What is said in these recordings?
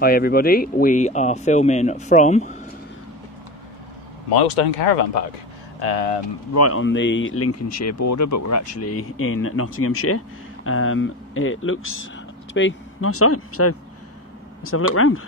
Hi everybody, we are filming from Milestone Caravan Park, right on the Lincolnshire border, but we're actually in Nottinghamshire. It looks to be a nice site, so let's have a look around.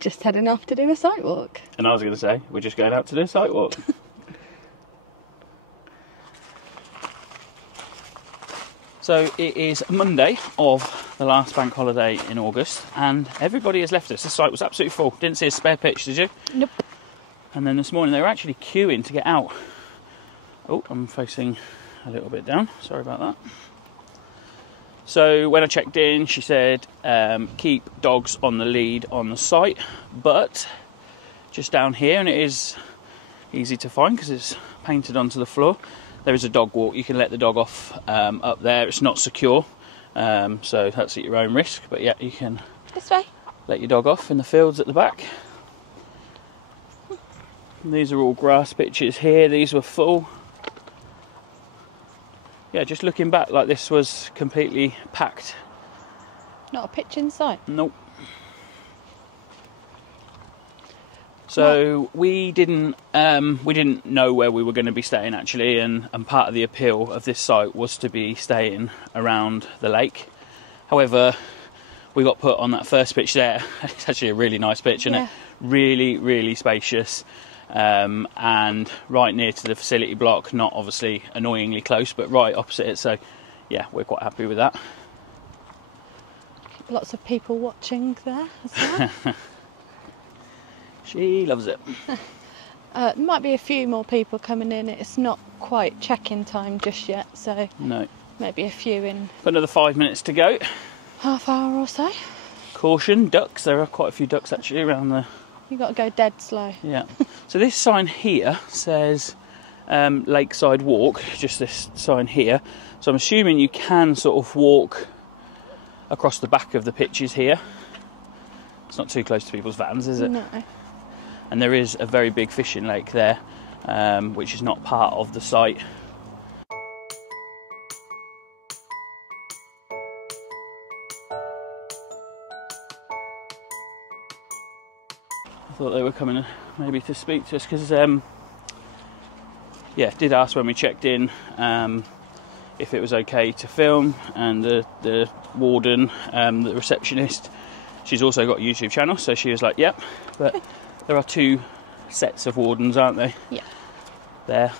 Just heading off to do a site walk. And I was going to say, we're just going out to do a site walk. So it is Monday of the last bank holiday in August, and everybody has left us. This site was absolutely full. Didn't see a spare pitch, did you? Nope. And then this morning they were actually queuing to get out. Oh, I'm facing a little bit down. Sorry about that. So when I checked in, she said keep dogs on the lead on the site, but just down here, and it is easy to find because it's painted onto the floor, there is a dog walk. You can let the dog off up there. It's not secure, so that's at your own risk, but yeah, you can this way. Let your dog off in the fields at the back. And these are all grass pitches here. These were full. Yeah, just looking back, like this was completely packed. Not a pitch in sight? Nope. So we didn't know where we were going to be staying actually, and part of the appeal of this site was to be staying around the lake. However, we got put on that first pitch there. It's actually a really nice pitch, isn't it? Really, really spacious. And right near to the facility block, not obviously annoyingly close, but right opposite it, so yeah, we're quite happy with that. Lots of people watching there as well. She loves it. There might be a few more people coming in. It's not quite check-in time just yet, so no, maybe a few in. Got another 5 minutes to go. Half hour or so. Caution, ducks. There are quite a few ducks actually around there. You've got to go dead slow. Yeah. So this sign here says Lakeside Walk, just this sign here. So I'm assuming you can sort of walk across the back of the pitches here. It's not too close to people's vans, is it? No. And there is a very big fishing lake there, which is not part of the site. I thought they were coming maybe to speak to us because, yeah, did ask when we checked in if it was okay to film, and the warden, the receptionist, she's also got a YouTube channel, so she was like, yep, but there are two sets of wardens, aren't they? Yeah. There.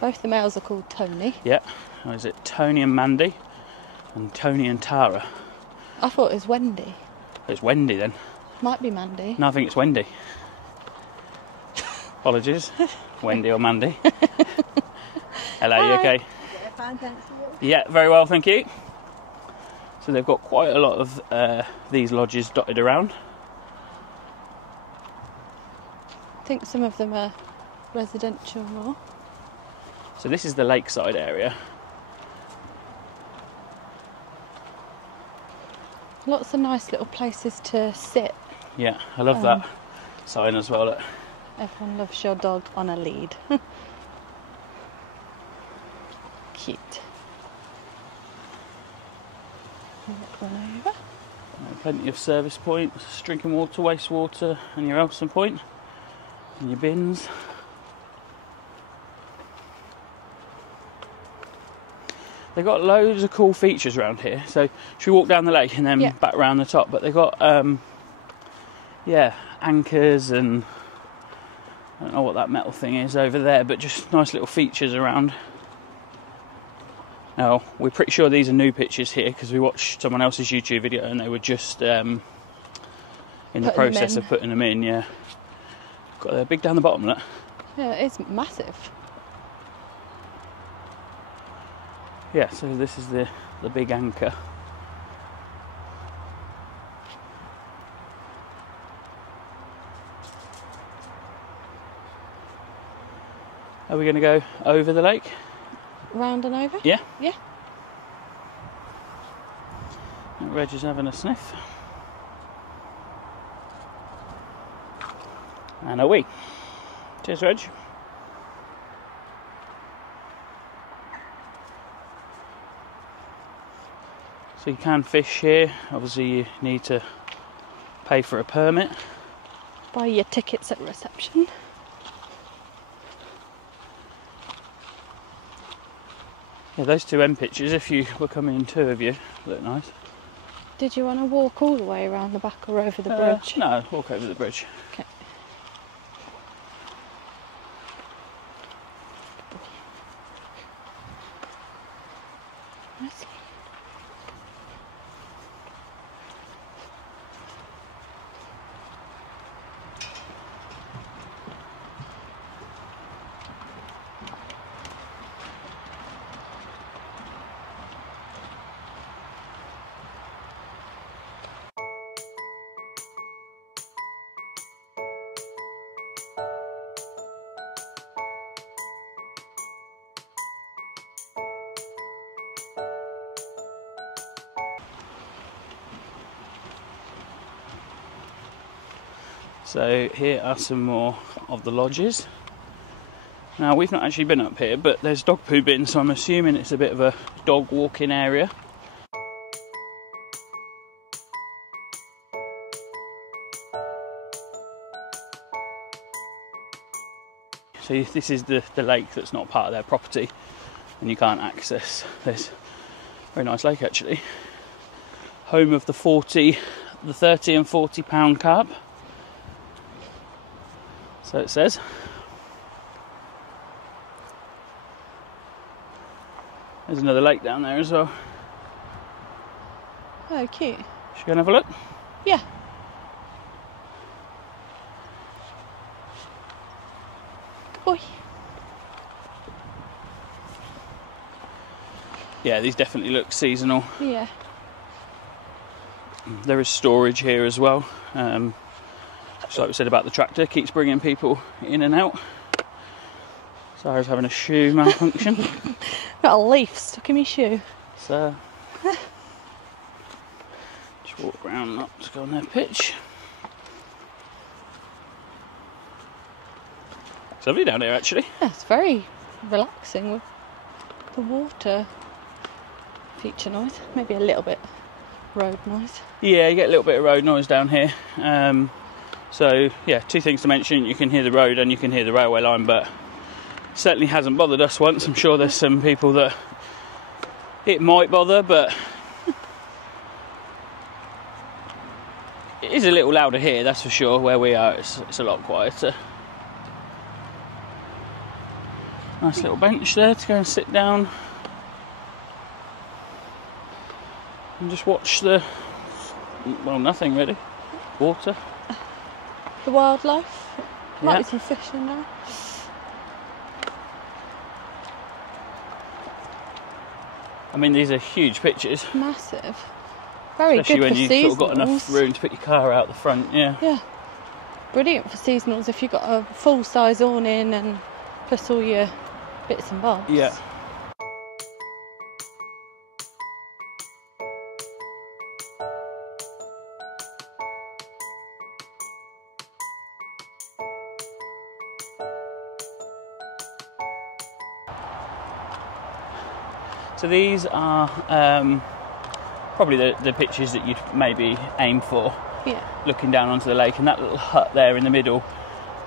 Both the males are called Tony. Yeah. Oh, is it Tony and Mandy? And Tony and Tara? I thought it was Wendy. It's Wendy then. Might be Mandy. No, I think it's Wendy. Apologies. Wendy or Mandy. Hello, Hi. you okay? Yeah, fine, thanks. Yeah, very well, thank you. So they've got quite a lot of these lodges dotted around. I think some of them are residential more. So this is the lakeside area. Lots of nice little places to sit. Yeah, I love that sign as well. Look. Everyone loves your dog on a lead. Cute. Look one over. Plenty of service points, drinking water, wastewater, and your Elson point, and your bins. They've got loads of cool features around here. So should we walk down the lake and then back around the top? But they've got yeah, anchors, and I don't know what that metal thing is over there, but just nice little features around. Now, we're pretty sure these are new pitches here because we watched someone else's YouTube video and they were just in the process of putting them in, yeah. Got a big down the bottom, look. Yeah, it's massive. Yeah, so this is the big anchor. Are we going to go over the lake? Round and over? Yeah. Yeah. Reg is having a sniff. And a wee. Cheers, Reg. So you can fish here. Obviously you need to pay for a permit. Buy your tickets at reception. Yeah, those two end pictures, if you were coming in 2 of you, look nice. Did you want to walk all the way around the back or over the bridge? No, walk over the bridge. Okay. Nicely. So here are some more of the lodges. Now we've not actually been up here, but there's dog poo bins, so I'm assuming it's a bit of a dog walking area. So this is the lake that's not part of their property and you can't access this. Very nice lake actually. Home of the 30 and 40 pound carp. So it says. There's another lake down there as well. Oh, cute. Should we go and have a look? Yeah. Boy. Yeah, these definitely look seasonal. Yeah. There is storage here as well. Just like we said about the tractor, keeps bringing people in and out. Sara's having a shoe malfunction. Got a leaf stuck in my shoe. So just walk around up to go on their pitch. It's lovely down here actually. Yeah, it's very relaxing with the water. Feature noise, maybe a little bit road noise. Yeah, you get a little bit of road noise down here. So yeah, 2 things to mention: you can hear the road and you can hear the railway line, but certainly hasn't bothered us once. I'm sure there's some people that it might bother, but it is a little louder here, that's for sure. Where we are, it's a lot quieter. Nice little bench there to go and sit down and just watch the, well, nothing really, water. The wildlife. Might Yeah. be some fish in there. I mean, these are huge pictures. Massive. Very Especially good when for you've seasonals. sort of got enough room to put your car out the front, yeah. Yeah. Brilliant for seasonals if you've got a full size awning and plus all your bits and bobs. Yeah. So these are probably the pictures that you'd maybe aim for, Yeah. looking down onto the lake, and that little hut there in the middle,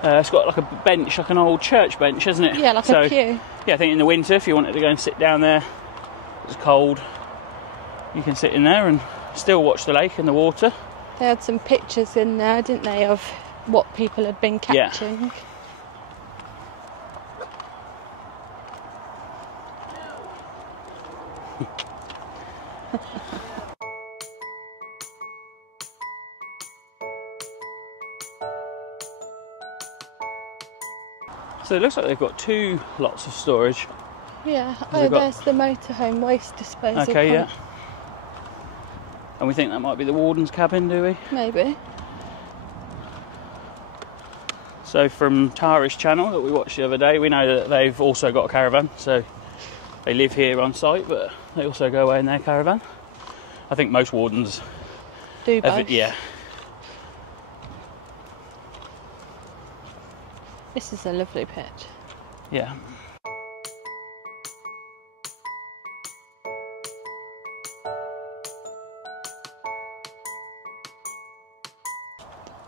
it's got like a bench, like an old church bench, hasn't it? Yeah, like so, a pew. Yeah, I think in the winter, if you wanted to go and sit down there, it's cold, you can sit in there and still watch the lake and the water. They had some pictures in there, didn't they, of what people had been Yeah. catching. So it looks like they've got 2 lots of storage. Yeah. they Oh, got- there's the motorhome waste disposal. Okay, yeah. point. And we think that might be the warden's cabin, do we? Maybe. So from Tara's channel that we watched the other day, we know that they've also got a caravan. So they live here on site, but they also go away in their caravan. I think most wardens Do both. yeah. This is a lovely pitch. Yeah.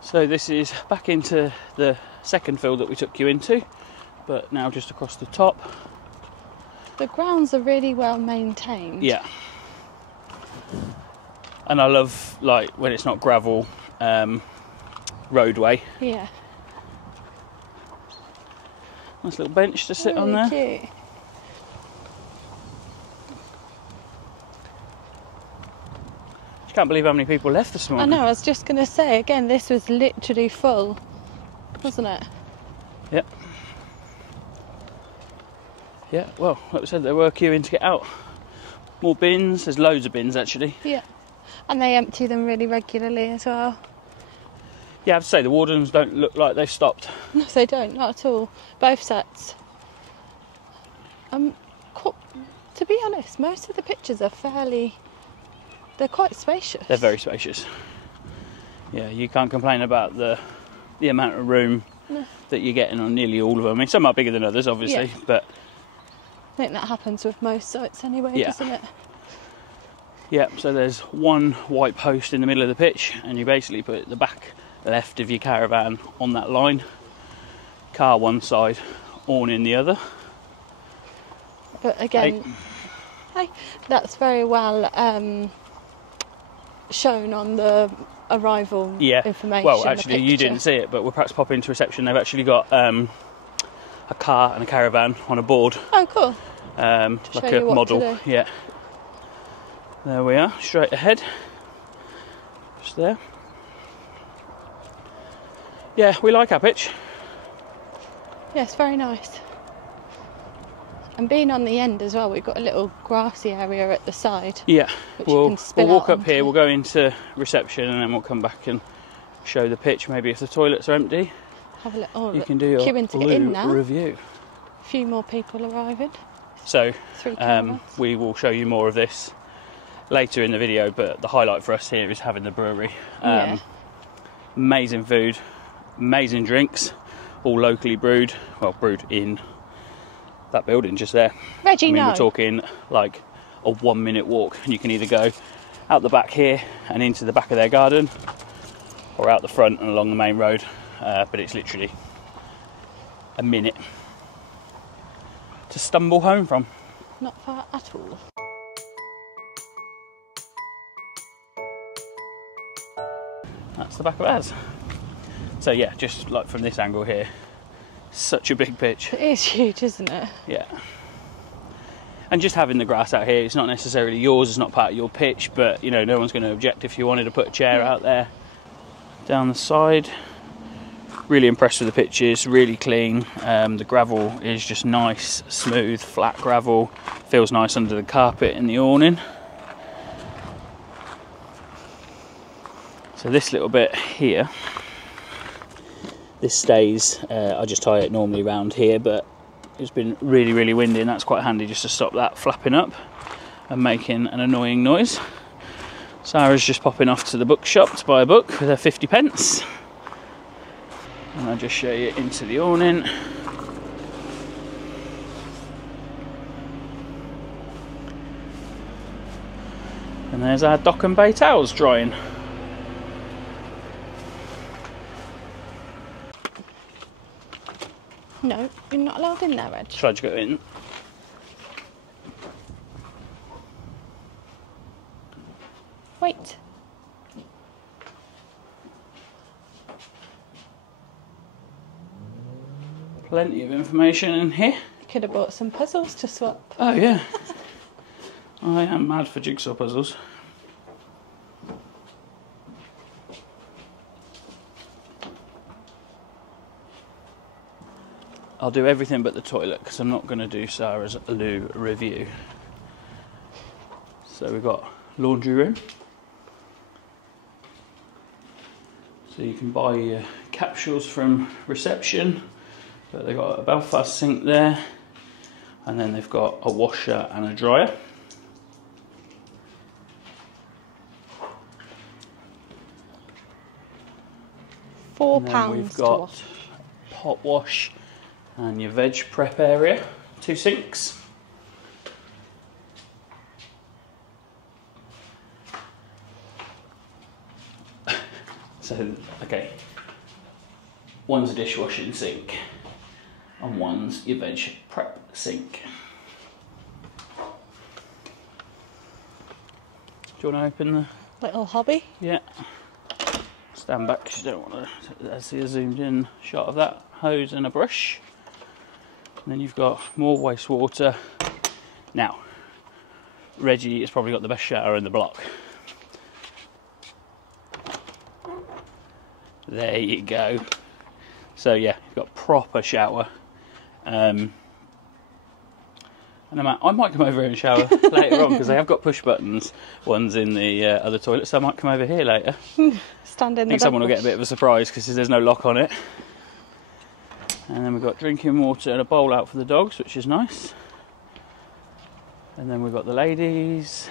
So this is back into the second field that we took you into, but now just across the top. The grounds are really well maintained. Yeah. And I love, like, when it's not gravel roadway. Yeah. Nice little bench to sit on there. Cute. I can't believe how many people left this I morning. know, I was just going to say, again, this was literally full, wasn't it? Yep. Yeah, well, like we said, they were queuing to get out. More bins, there's loads of bins actually. Yeah. And they empty them really regularly as well. Yeah, I have to say, the wardens don't look like they've stopped. No, they don't, not at all. Both sets. To be honest, most of the pictures are they're quite spacious. They're very spacious. Yeah, you can't complain about the amount of room that you're getting on nearly all of them. I mean, some are bigger than others, obviously, but I think that happens with most sites anyway, doesn't it? Yeah, so there's one white post in the middle of the pitch, and you basically put the back left of your caravan on that line. Car one side, awning the other. But again, that's very well shown on the arrival information. Well, actually, you didn't see it, but we'll perhaps pop into reception. They've actually got a car and a caravan on a board. Oh, cool. Like a model. Yeah. There we are, straight ahead. Just there. Yeah, we like our pitch. Yes, very nice. And being on the end as well, we've got a little grassy area at the side. Yeah, we'll walk up here, onto. we'll go into reception, and then we'll come back and show the pitch. Maybe if the toilets are empty, have a little you can do your queuing to get in now. review. A few more people arriving. So Caravans. we will show you more of this later in the video, but the highlight for us here is having the brewery. Amazing food, amazing drinks, all locally brewed. Well, brewed in that building just there. Reggie, we're talking like a 1 minute walk, and you can either go out the back here and into the back of their garden, or out the front and along the main road, but it's literally a minute to stumble home from. Not far at all. That's the back of ours. So yeah, just like from this angle here, such a big pitch. It is huge, isn't it? Yeah. And just having the grass out here, it's not necessarily yours, it's not part of your pitch, but you know, no one's going to object if you wanted to put a chair out there. Down the side, really impressed with the pitches, really clean. The gravel is just nice, smooth, flat gravel. Feels nice under the carpet in the awning. So this little bit here, this stays, I just tie it normally round here, but it's been really, really windy, and that's quite handy just to stop that flapping up and making an annoying noise. Sara's just popping off to the bookshop to buy a book with her 50 pence. And I'll just show you into the awning. And there's our dock and bay towels drying. No, you're not allowed in there, Reg. Tried to go in. Wait. Plenty of information in here. You could have bought some puzzles to swap. Oh yeah. I am mad for jigsaw puzzles. I'll do everything but the toilet because I'm not going to do Sara's loo review. So we've got laundry room. So you can buy your capsules from reception, but they've got a Belfast sink there, and then they've got a washer and a dryer. £4 We've to got wash. pot wash and your veg prep area, 2 sinks. So, okay, one's a dishwashing sink and one's your veg prep sink. Do you want to open the... Little hobby. Yeah. Stand back because you don't want to see a zoomed in shot of that. Hose and a brush. And then you've got more wastewater. Now, Reggie has probably got the best shower in the block. There you go. So yeah, you've got proper shower. And I might come over here and shower later on because they have got push buttons ones in the other toilet, so I might come over here later. Stand in I think someone will get a bit of a surprise because there's no lock on it. And then we've got drinking water and a bowl out for the dogs, which is nice. And then we've got the ladies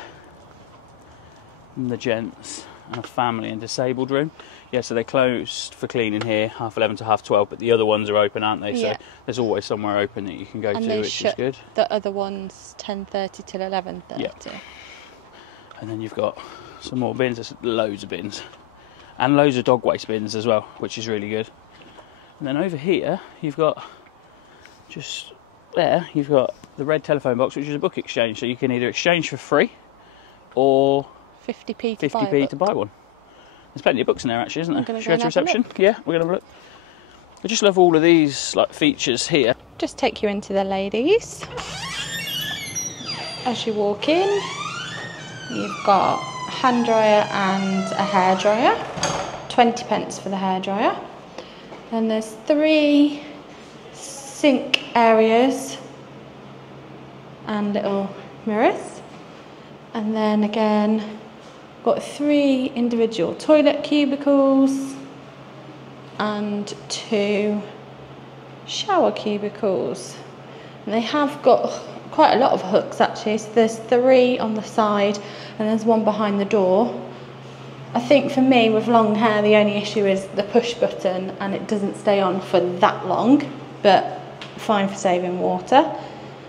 and the gents and a family and disabled room. Yeah, so they're closed for cleaning here, 11:30 to 12:30, but the other ones are open, aren't they? Yeah. So there's always somewhere open that you can go to, which is good. The other one's 10:30 till 11:30. Yeah. And then you've got some more bins. There's loads of bins. And loads of dog waste bins as well, which is really good. And then over here, you've got, just there, you've got the red telephone box, which is a book exchange. So you can either exchange for free or 50p to buy one. There's plenty of books in there actually, isn't there? Should we go to reception? Yeah, we're going to have a look. I just love all of these like features here. Just take you into the ladies. As you walk in, you've got a hand dryer and a hairdryer. 20 pence for the hairdryer. Then there's 3 sink areas and little mirrors. And then again, got 3 individual toilet cubicles and 2 shower cubicles. And they have got quite a lot of hooks actually, so there's 3 on the side and there's 1 behind the door. I think for me with long hair the only issue is the push button and it doesn't stay on for that long, but fine for saving water.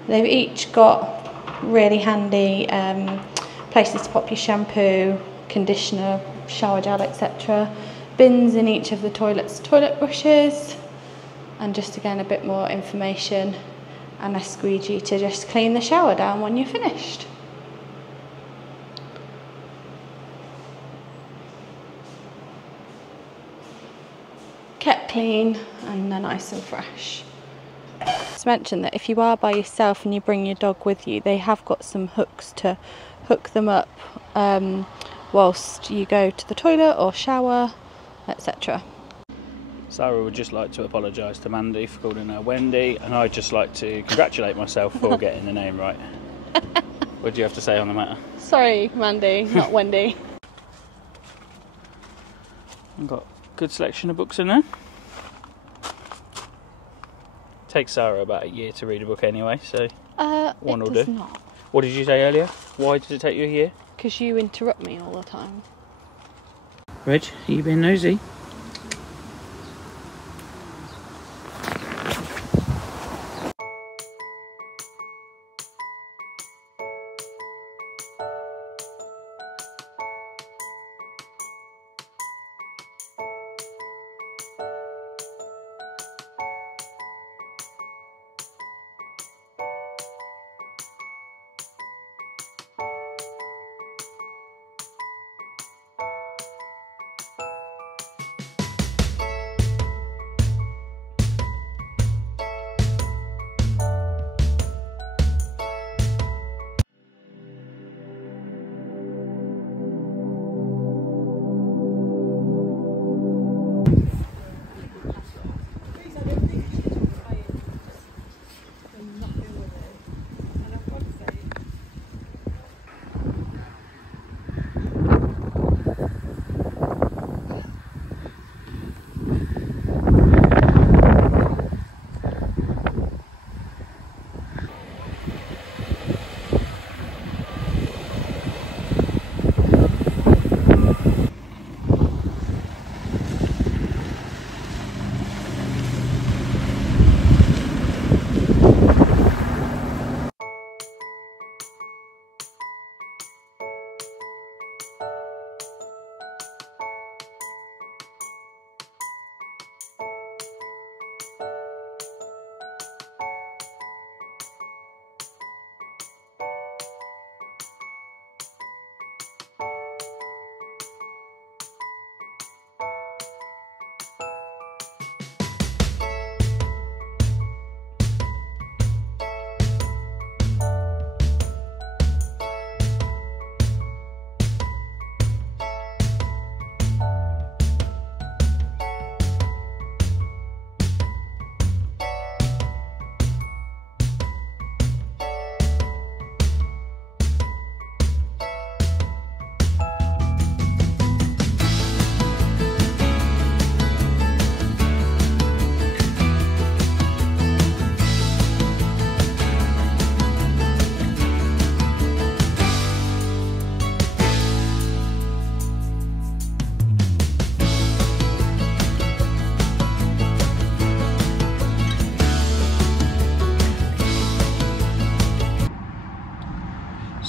They've each got really handy places to pop your shampoo, conditioner, shower gel, etc. Bins in each of the toilets, toilet brushes, and just again a bit more information and a squeegee to just clean the shower down when you're finished. Kept clean and they're nice and fresh. Just mention that if you are by yourself and you bring your dog with you, they have got some hooks to hook them up whilst you go to the toilet or shower, etc. Sara would just like to apologise to Mandy for calling her Wendy, and I'd just like to congratulate myself for getting the name right. What do you have to say on the matter? Sorry, Mandy, not Wendy. I've got a good selection of books in there. Takes Sara about a year to read a book anyway, so one will do. Not. What did you say earlier? Why did it take you a year? Because you interrupt me all the time. Reg, are you being nosy?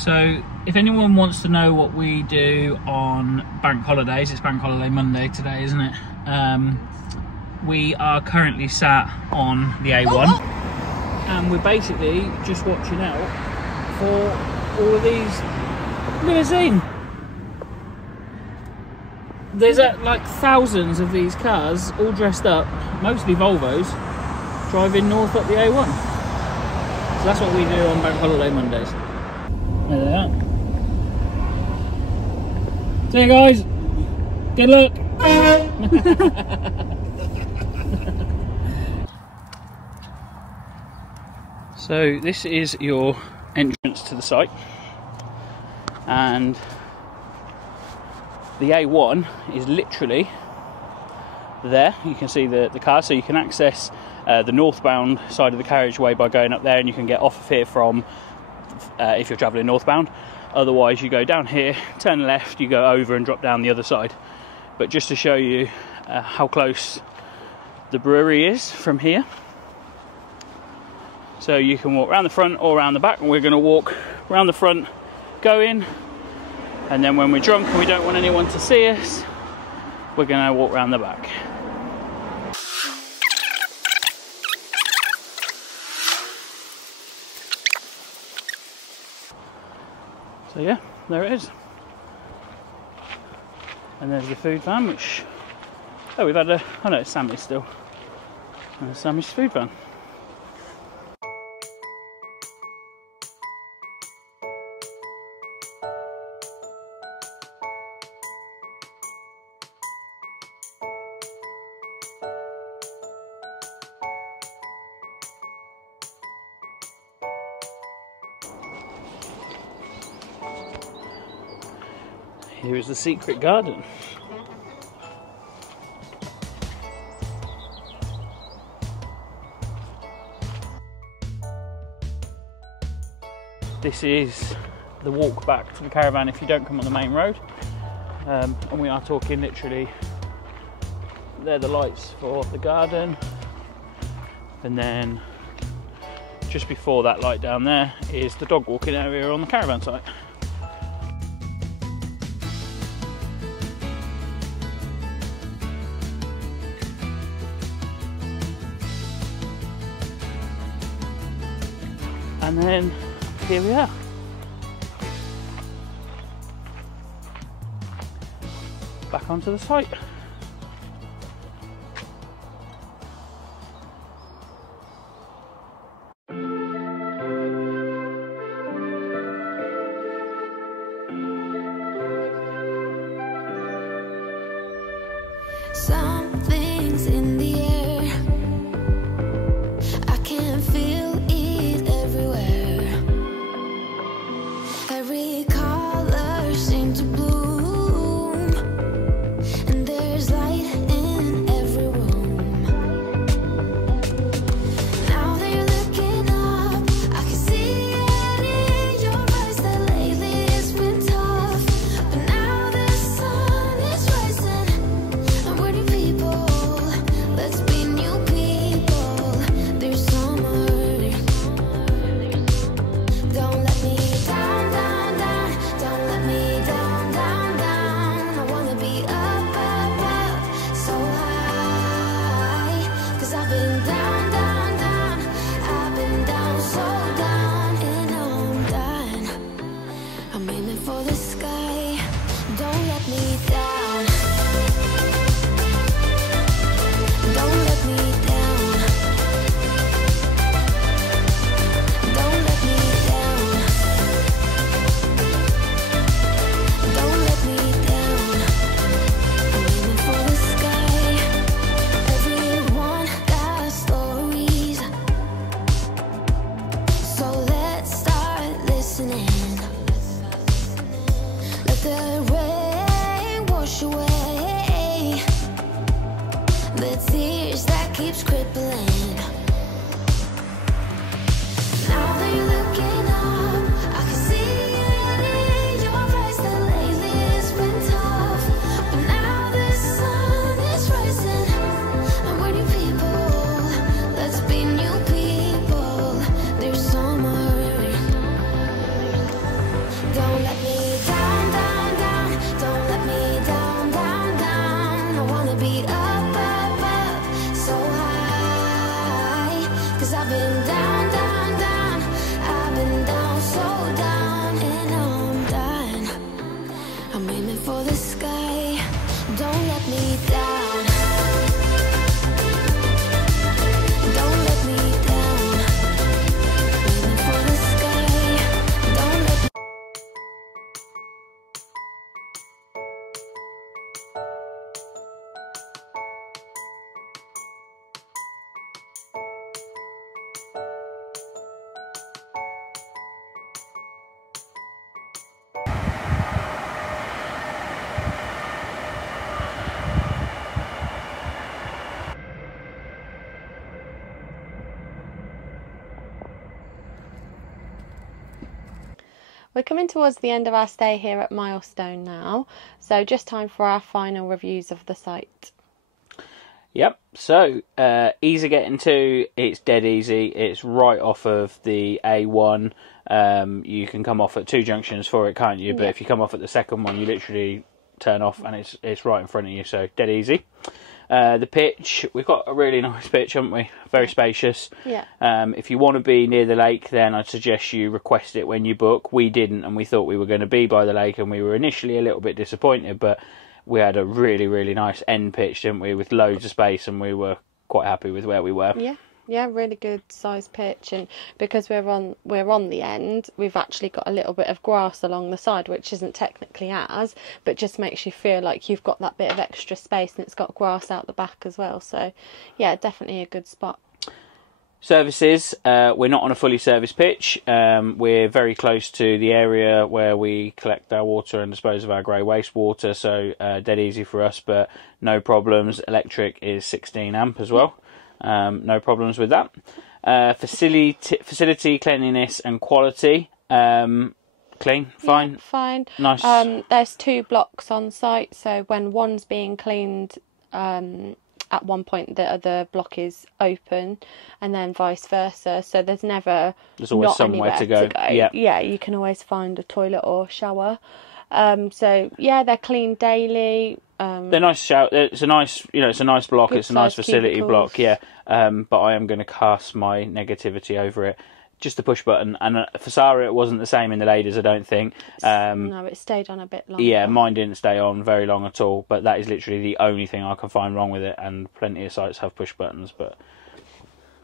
So if anyone wants to know what we do on bank holidays, it's Bank Holiday Monday today, isn't it? We are currently sat on the A1 and we're basically just watching out for all of these limousine. There's like thousands of these cars all dressed up, mostly Volvos, driving north up the A1. So that's what we do on Bank Holiday Mondays. There they are. See you guys. Good luck. So this is your entrance to the site, and the A1 is literally there. You can see the car, so you can access the northbound side of the carriageway by going up there, and you can get off of here from if you're travelling northbound. Otherwise you go down here, turn left, you go over and drop down the other side. But just to show you how close the brewery is from here, so you can walk around the front or around the back, and we're going to walk around the front, go in, and then when we're drunk and we don't want anyone to see us, we're going to walk around the back. So yeah, there it is. And there's the food van, which, oh, we've had oh no, it's Sammy's still. There's Sammy's food van. Here is the secret garden. This is the walk back to the caravan if you don't come on the main road. And we are talking literally, they're the lights for the garden. And then just before that light down there is the dog walking area on the caravan site. And then here we are. Back onto the site. Something's in the air. I can feel it everywhere. Every color seems to bloom, and there been down, down, down. I've been down, so down, and now I'm done. I'm aiming for the sky. Don't let me down. Don't let me down. Aiming for the sky. Don't let me. We're coming towards the end of our stay here at Milestone now, so just time for our final reviews of the site. Yep, so easy getting to, it's dead easy, it's right off of the A1. You can come off at 2 junctions for it, can't you? But if you come off at the second one, you literally turn off and it's right in front of you, so dead easy. The pitch, we've got a really nice pitch, haven't we? Very spacious. Yeah. If you want to be near the lake, then I'd suggest you request it when you book. We didn't, and we thought we were going to be by the lake, and we were initially a little bit disappointed, but we had a really, really nice end pitch, didn't we, with loads of space, and we were quite happy with where we were. Yeah, really good size pitch, and because we're on the end, we've actually got a little bit of grass along the side, which isn't technically ours, but just makes you feel like you've got that bit of extra space, and it's got grass out the back as well. So, yeah, definitely a good spot. Services, we're not on a fully serviced pitch. We're very close to the area where we collect our water and dispose of our grey wastewater, so dead easy for us, but no problems. Electric is 16 amp as well. No problems with that. Facility, cleanliness and quality. Clean, fine. Yeah, fine. Nice. There's 2 blocks on site, so when one's being cleaned, at one point the other block is open, and then vice versa. So there's always not somewhere to go. Yeah, you can always find a toilet or shower. So yeah, they're cleaned daily. They're nice shower. It's a nice, it's a nice block. It's a nice facility cubicles. block. Yeah. But I am going to cast my negativity over it. Just a push button, and for Sara it wasn't the same in the ladies, I don't think. No, it stayed on a bit longer. Yeah, mine didn't stay on very long at all, but that is literally the only thing I can find wrong with it, and plenty of sites have push buttons, but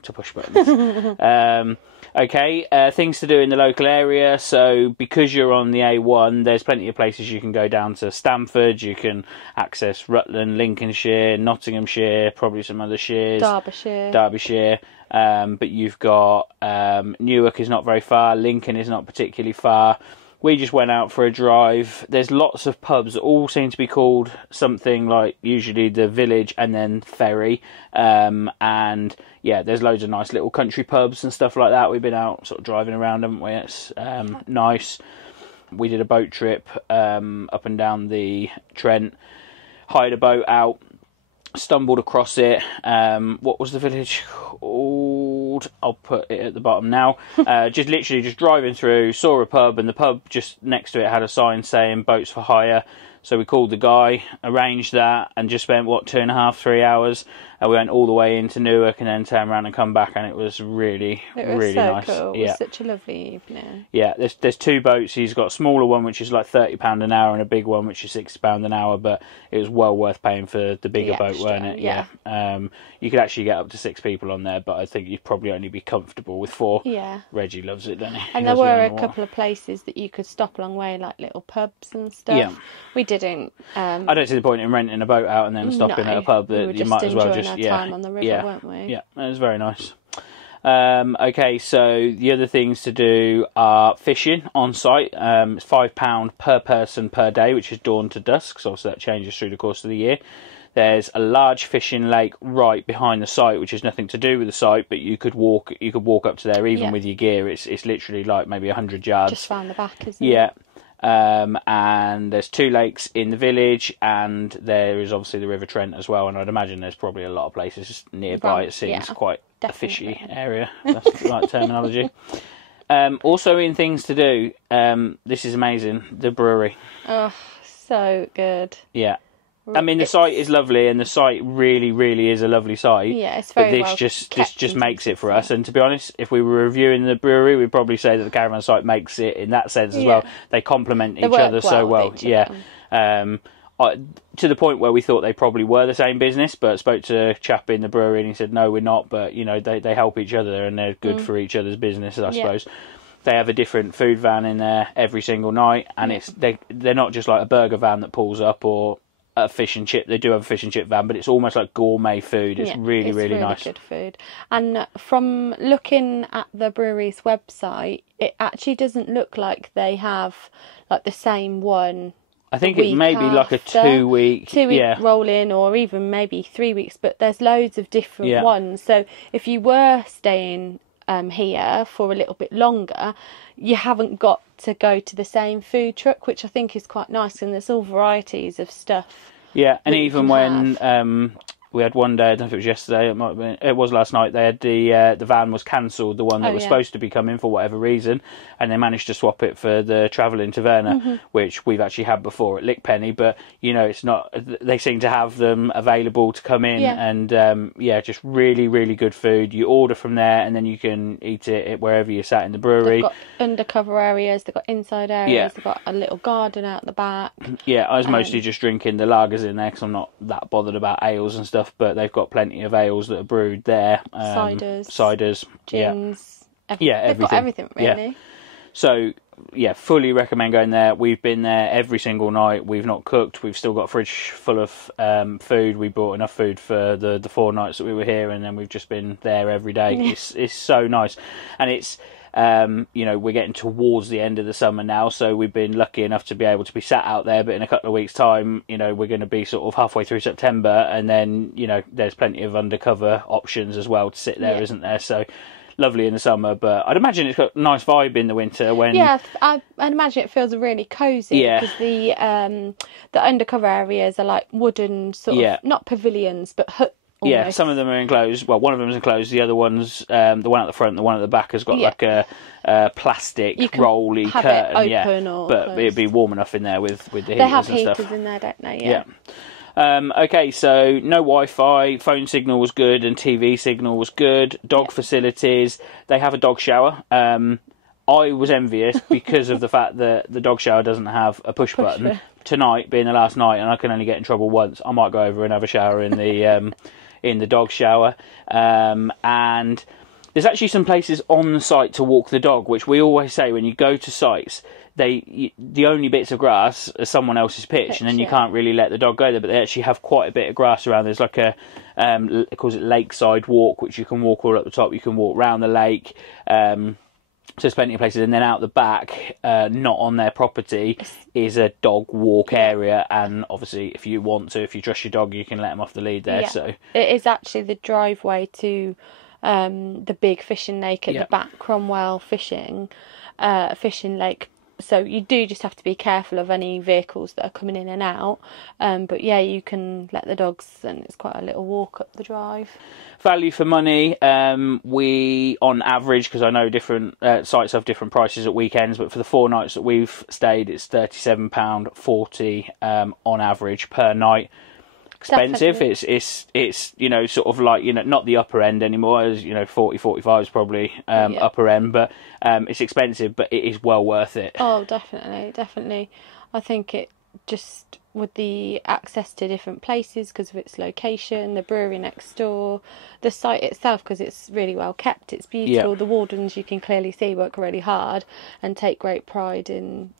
to push buttons. Okay, things to do in the local area. So because you're on the A1, there's plenty of places you can go down to. Stamford, you can access Rutland, Lincolnshire, Nottinghamshire, probably some other shires. Derbyshire. But you've got Newark is not very far, Lincoln is not particularly far. We just went out for a drive. There's lots of pubs that all seem to be called something like usually the Village and then Ferry. And yeah, there's loads of nice little country pubs and stuff like that. We've been out sort of driving around, haven't we? It's nice. We did a boat trip up and down the Trent, hired a boat out, stumbled across it. What was the village called? I'll put it at the bottom now. Just driving through, saw a pub, and the pub just next to it had a sign saying boats for hire. So we called the guy, arranged that, and just spent 2.5, 3 hours. We went all the way into Newark and then turned around and come back, and it was really so nice. Cool. It was such a lovely evening. Yeah, there's 2 boats. He's got a smaller one which is like £30 an hour, and a big one which is £60 an hour. But it was well worth paying for the bigger boat, weren't it? Yeah. You could actually get up to 6 people on there, but I think you'd probably only be comfortable with 4. Yeah. Reggie loves it, doesn't he? And there were a couple of places that you could stop along the way, like little pubs and stuff. Yeah. We didn't. I don't see the point in renting a boat out and then stopping at a pub. That you might as well just time on the river, weren't we? Yeah, it was very nice. Okay, so the other things to do are fishing on site. It's £5 per person per day, which is dawn to dusk, so obviously that changes through the course of the year. There's a large fishing lake right behind the site, which has nothing to do with the site, but you could walk up to there even with your gear. It's literally like maybe 100 yards. Just round the back, isn't it? Yeah. And there's 2 lakes in the village, and there is obviously the River Trent as well, and I'd imagine there's probably a lot of places nearby. It seems quite a fishy area. That's the right terminology. Also in things to do, this is amazing, the brewery. Oh, so good. Yeah. I mean, the site is lovely, and the site really, really is a lovely site. Yeah, it's very But this just makes it for us. And to be honest, if we were reviewing the brewery, we'd probably say that the caravan site makes it in that sense as well. They complement each other so well. Yeah. To the point where we thought they probably were the same business, but spoke to a chap in the brewery and he said, no, we're not. But, you know, they help each other and they're good for each other's business, I suppose. They have a different food van in there every single night, and they're not just like a burger van that pulls up or a fish and chip. They do have a fish and chip van, but it's almost like gourmet food. It's really nice. Good food. And from looking at the brewery's website, it actually doesn't look like they have like the same one. I think it may be like a 2 week roll in, or even maybe 3 weeks, but there's loads of different ones. So if you were staying here for a little bit longer, you haven't got to go to the same food truck, which I think is quite nice, and there's all varieties of stuff. Yeah, and even when we had one day, I don't know if it was yesterday, it might have been, it was last night, they had the van was cancelled, the one that was supposed to be coming for whatever reason, and they managed to swap it for the travelling taverna, which we've actually had before at Lickpenny, but you know, it's not, they seem to have them available to come in, and just really, really good food. You order from there and then you can eat it wherever you're sat in the brewery. They've got undercover areas, they've got inside areas, they've got a little garden out the back. Yeah, I was mostly just drinking the lagers in there because I'm not that bothered about ales and stuff, but they've got plenty of ales that are brewed there. Ciders, gins, everything. They've got everything, really. Yeah. So, fully recommend going there. We've been there every single night. We've not cooked. We've still got a fridge full of food. We bought enough food for the 4 nights that we were here, and then we've just been there every day. It's so nice. And it's, we're getting towards the end of the summer now, so we've been lucky enough to be able to be sat out there, but in a couple of weeks' time, we're going to be sort of halfway through September, and then, there's plenty of undercover options as well to sit there, isn't there? So lovely in the summer, but I'd imagine it's got a nice vibe in the winter when... Yeah, I'd imagine it feels really cosy, because the undercover areas are like wooden sort of, not pavilions, but hut. Almost. Yeah, some of them are enclosed. Well, one of them is enclosed. The other one's, the one at the front, the one at the back has got like a plastic rolly curtain. But it'd be warm enough in there with the heaters and stuff. They have heaters in there, don't they? Yeah. Okay, so no Wi-Fi, phone signal was good, and TV signal was good. Dog facilities. They have a dog shower. I was envious because of the fact that the dog shower doesn't have a push button. Tonight being the last night, and I can only get in trouble once, I might go over and have a shower in the in the dog shower. And there's actually some places on the site to walk the dog, which we always say when you go to sites, the only bits of grass are someone else's pitch, and then you can't really let the dog go there. But they actually have quite a bit of grass around. There's like it calls it lakeside walk, which you can walk all up the top. You can walk round the lake. So there's plenty of places, and then out the back, not on their property, is a dog walk area. And obviously, if you want to, if you trust your dog, you can let them off the lead there. So it is actually the driveway to the big fishing lake at the back, Cromwell fishing lake. So you do just have to be careful of any vehicles that are coming in and out. But yeah, you can let the dogs, and it's quite a little walk up the drive. Value for money, we, on average, because I know different sites have different prices at weekends, but for the 4 nights that we've stayed, it's £37.40 on average per night. Expensive. Definitely. It's sort of like, not the upper end anymore, as 40-45 is probably upper end, but it's expensive, but it is well worth it. Oh, definitely. I think it just, with the access to different places because of its location, the brewery next door, the site itself, because it's really well kept, it's beautiful. The wardens, you can clearly see, work really hard and take great pride in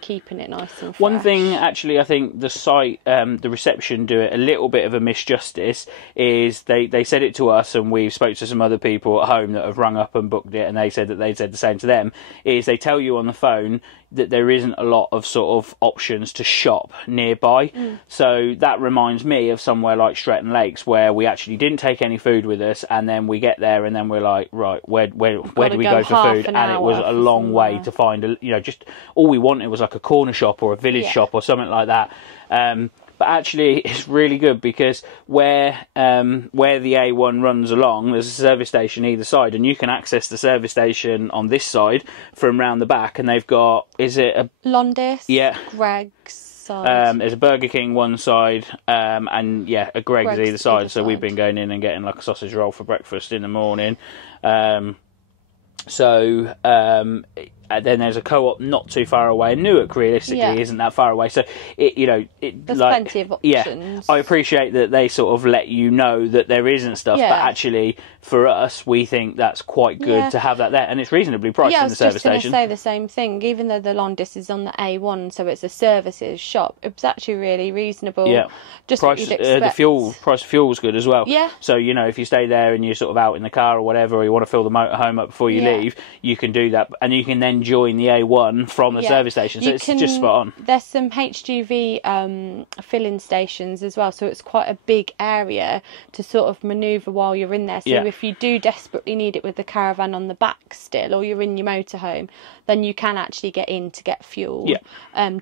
keeping it nice and fresh. One thing, actually, I think the site, the reception do it a little bit of a misjustice, is they said it to us, and we've spoke to some other people at home that have rung up and booked it, and they said that they said the same to them, is they tell you on the phone that there isn't a lot of sort of options to shop nearby. So that reminds me of somewhere like Stretton Lakes, where we actually didn't take any food with us, and then we get there and then we're like, right, where do we go for food? And it was a long way to find just all we wanted was like a corner shop or a village shop or something like that. But actually, it's really good because where the A1 runs along, there's a service station either side, and you can access the service station on this side from round the back. And they've got, is it a Londis? Yeah, Greg's. side. There's a Burger King one side, and yeah, a Greg's either side. So we've been going in and getting like a sausage roll for breakfast in the morning. And then there's a Co-op not too far away. Newark realistically isn't that far away, so there's plenty of options. Yeah, I appreciate that they sort of let you know that there isn't stuff, but actually for us, we think that's quite good to have that there, and it's reasonably priced in the service station. I was just going to say the same thing. Even though the Londis is on the A1, so it's a services shop, it was actually really reasonable. Yeah, just price, what you'd expect. The price of fuel was good as well. Yeah. So if you stay there and you're sort of out in the car or whatever, or you want to fill the motorhome up before you leave, you can do that, and you can then join the A1 from the service station, so it's just spot on. There's some HGV filling stations as well, so it's quite a big area to sort of manoeuvre while you're in there. So if you do desperately need it with the caravan on the back still, or you're in your motorhome, then you can actually get in to get fuel.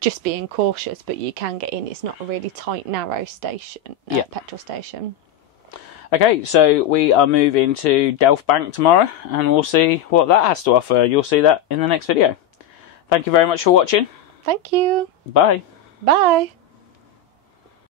Just being cautious, but you can get in. It's not a really tight, narrow station, petrol station. Okay, so we are moving to Delft Bank tomorrow, and we'll see what that has to offer. You'll see that in the next video. Thank you very much for watching. Thank you. Bye. Bye.